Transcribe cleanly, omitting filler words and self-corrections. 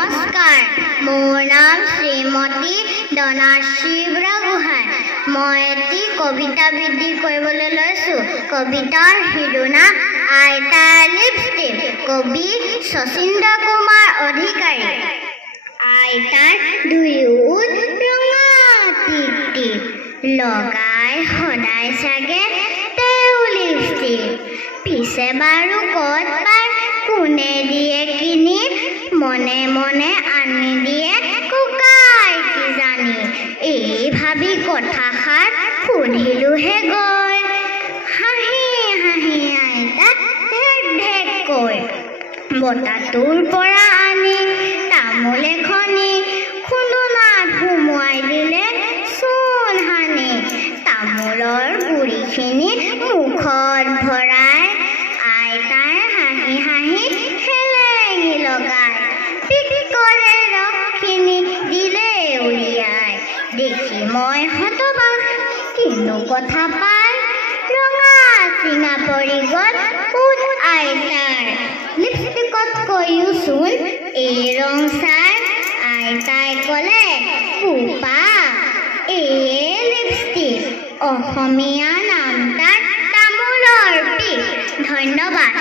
নমস্কাৰ, মোৰ নাম শ্ৰীমতী ধনাশ্ৰী বুঢ়াগোহাঁই। মই এটি কবিতা আবৃত্তি কৰিবলৈ লৈছোঁ। কবিতাৰ শিৰোনাম আইতাৰ লিপষ্টিক। কবি শচীন্দ্ৰ কুমাৰ অধিকাৰী। আইতাৰ দুয়োত ৰঙা টিপ টিপ, লগাই সদায় চাগে তেওঁ লিপষ্টিক। পিছে বাৰু ক'ত পায়, কোনে দিয়ে কিনি, মনে মনে আনি দিয়ে ককাই কি জানি। এই ভাবি কথাষাৰ সুধিলোহে গৈ, হাঁহি হাঁহি আইতা ঢেক ঢেক কৈ। বটাটোৰ পৰা আনি তামোল এখনি খুন্দনাত সুমুৱাই দিলে চূণ সানি। তামোলৰ গুৰিখিনি মুখত ভৰাই আইতাই হাঁহি হাঁহি হেলেঙি লগাই। পিকৰে ৰসখিনি দিলে উলিয়াই। দেখি মই হতবাক, কিনো কথা পাই, ৰঙা চিঙা পৰি গ'ল উঠ আইতাৰ। লিপষ্টিকতকৈও চোন এই ৰং চাই। আইতাই ক'লে, পোপা এয়ে লিপষ্টিক, অসমীয়া নাম তাৰ তামোলৰ পিক। ধন্যবাদ।